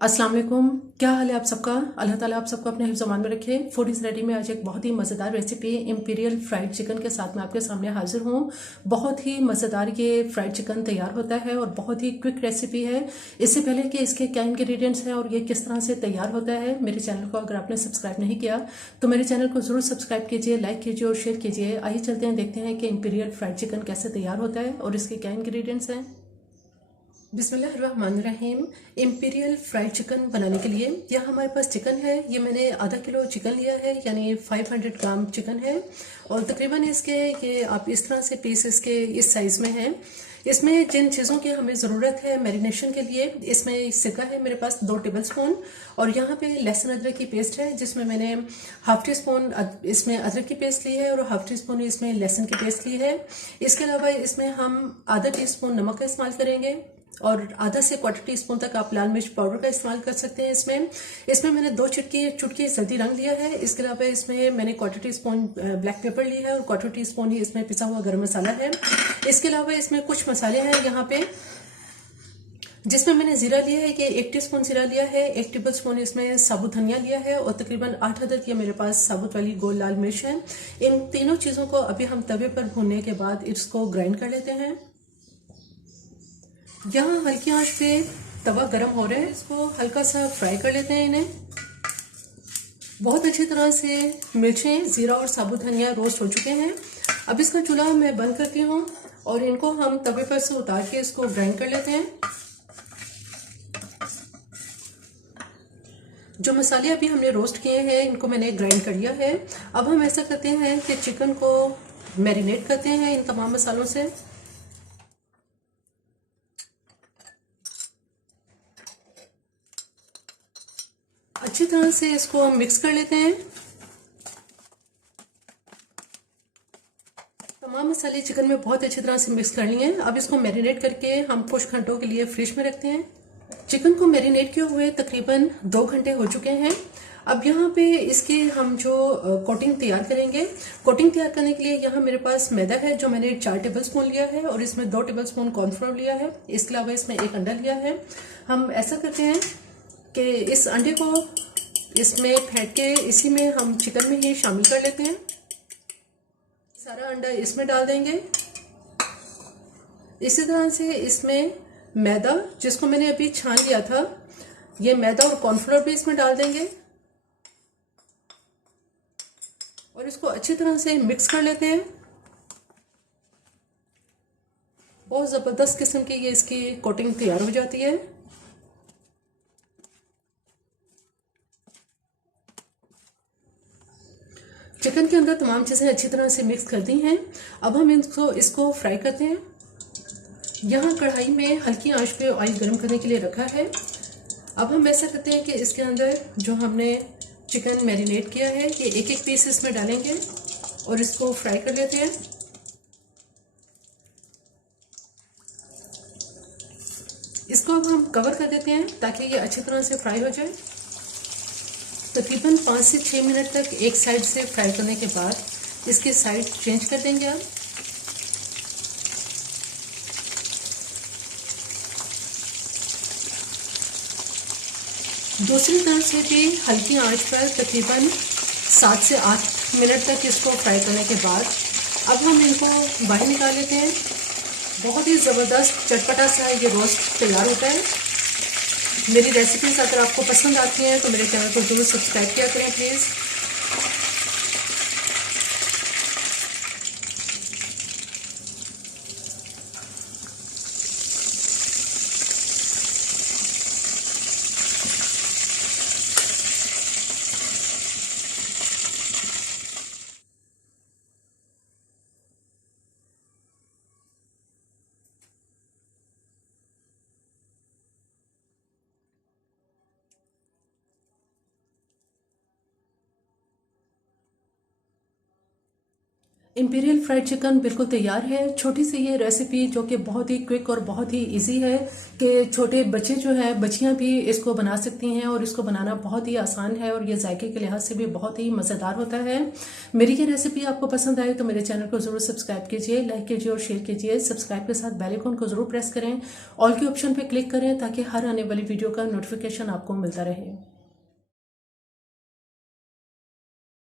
अस्सलाम वालेकुम। क्या हाल है आप सबका। अल्लाह ताला आप सबको अपने हिफ्ज़ ज़मान में रखे। फूड इज़ रेडी में आज एक बहुत ही मज़ेदार रेसिपी इंपीरियल फ्राइड चिकन के साथ मैं आपके सामने हाजिर हूँ। बहुत ही मज़ेदार ये फ्राइड चिकन तैयार होता है और बहुत ही क्विक रेसिपी है। इससे पहले कि इसके क्या इंग्रेडिएंट्स हैं और ये किस तरह से तैयार होता है, मेरे चैनल को अगर आपने सब्सक्राइब नहीं किया तो मेरे चैनल को ज़रूर सब्सक्राइब कीजिए, लाइक कीजिए और शेयर कीजिए। आइए चलते हैं, देखते हैं कि इंपीरियल फ्राइड चिकन कैसे तैयार होता है और इसके क्या इंग्रेडिएंट्स हैं। बिस्मिल्लाहिर्रहमानिर्रहीम। इम्पीरियल फ्राइड चिकन बनाने के लिए यह हमारे पास चिकन है। ये मैंने आधा किलो चिकन लिया है, यानी 500 ग्राम चिकन है। और तकरीबन इसके ये आप इस तरह से पीस इसके इस साइज़ में हैं। इसमें जिन चीज़ों की हमें ज़रूरत है मैरिनेशन के लिए, इसमें सिरका है मेरे पास 2 टेबल स्पून, और यहाँ पे लहसुन अदरक की पेस्ट है जिसमें मैंने हाफ टी स्पून इसमें अदरक की पेस्ट ली है और हाफ टी स्पून इसमें लहसुन की पेस्ट ली है। इसके अलावा इसमें हम आधा टी स्पून नमक का इस्तेमाल करेंगे और आधा से क्वार्टर टी स्पून तक आप लाल मिर्च पाउडर का इस्तेमाल कर सकते हैं। इसमें मैंने 2 चुटकी हल्दी रंग लिया है। इसके अलावा इसमें मैंने quarter teaspoon black pepper ली है और क्वार्टर टी स्पून ही इसमें पिसा हुआ गरम मसाला है। इसके अलावा इसमें कुछ मसाले हैं यहाँ पे, जिसमें मैंने जीरा लिया है कि 1 टीस्पून जीरा लिया है, 1 टेबल स्पून इसमें साबुत धनिया लिया है और तकरीबन 8 अदद की मेरे पास साबुत वाली गोल लाल मिर्च है। इन तीनों चीज़ों को अभी हम तवे पर भूनने के बाद इसको ग्राइंड कर लेते हैं। यहाँ हल्की आंच पे तवा गरम हो रहा है, इसको हल्का सा फ्राई कर लेते हैं। इन्हें बहुत अच्छी तरह से मिर्चें, जीरा और साबुत धनिया रोस्ट हो चुके हैं। अब इसका चूल्हा मैं बंद करती हूँ और इनको हम तवे पर से उतार के इसको ग्राइंड कर लेते हैं। जो मसाले अभी हमने रोस्ट किए हैं इनको मैंने ग्राइंड कर लिया है। अब हम ऐसा करते हैं कि चिकन को मैरिनेट करते हैं इन तमाम मसालों से। अच्छी तरह से इसको हम मिक्स कर लेते हैं। तमाम मसाले चिकन में बहुत अच्छी तरह से मिक्स कर लिए हैं। अब इसको मैरिनेट करके हम कुछ घंटों के लिए फ्रिज में रखते हैं। चिकन को मैरिनेट किए हुए तकरीबन 2 घंटे हो चुके हैं। अब यहाँ पे इसकी हम जो कोटिंग तैयार करेंगे, कोटिंग तैयार करने के लिए यहाँ मेरे पास मैदा है जो मैंने 4 टेबल स्पून लिया है और इसमें 2 टेबल स्पून कॉर्नफ्लोर लिया है। इसके अलावा इसमें 1 अंडा लिया है। हम ऐसा करते हैं कि इस अंडे को इसमें फेंट के इसी में हम चिकन में ही शामिल कर लेते हैं। सारा अंडा इसमें डाल देंगे। इसी तरह से इसमें मैदा, जिसको मैंने अभी छान लिया था, ये मैदा और कॉर्नफ्लोर भी इसमें डाल देंगे और इसको अच्छी तरह से मिक्स कर लेते हैं। बहुत ज़बरदस्त किस्म की ये इसकी कोटिंग तैयार हो जाती है। चिकन के अंदर तमाम चीज़ें अच्छी तरह से मिक्स कर दी हैं। अब हम इसको फ्राई करते हैं। यहाँ कढ़ाई में हल्की आंच पे ऑयल गर्म करने के लिए रखा है। अब हम ऐसा करते हैं कि इसके अंदर जो हमने चिकन मैरिनेट किया है ये एक एक पीस इसमें डालेंगे और इसको फ्राई कर लेते हैं। इसको अब हम कवर कर देते हैं ताकि ये अच्छी तरह से फ्राई हो जाए। तकरीबन 5 से 6 मिनट तक एक साइड से फ्राई करने के बाद इसकी साइड चेंज कर देंगे आप। दूसरी तरफ से भी हल्की आंच पर तकरीबन 7 से 8 मिनट तक इसको फ्राई करने के बाद अब हम इनको बाहर निकाल लेते हैं। बहुत ही ज़बरदस्त चटपटा सा ये रोस्ट तैयार होता है। मेरी रेसिपीज़ अगर आपको पसंद आती हैं तो मेरे चैनल को ज़रूर सब्सक्राइब किया करें प्लीज़। इंपीरियल फ्राइड चिकन बिल्कुल तैयार है। छोटी सी ये रेसिपी जो कि बहुत ही क्विक और बहुत ही इजी है कि छोटे बच्चे जो है बच्चियां भी इसको बना सकती हैं और इसको बनाना बहुत ही आसान है और ये जायके के लिहाज से भी बहुत ही मज़ेदार होता है। मेरी ये रेसिपी आपको पसंद आए तो मेरे चैनल को ज़रूर सब्सक्राइब कीजिए, लाइक कीजिए और शेयर कीजिए। सब्सक्राइब के साथ बेल आइकन को ज़रूर प्रेस करें, ऑल के ऑप्शन पर क्लिक करें ताकि हर आने वाली वीडियो का नोटिफिकेशन आपको मिलता रहे।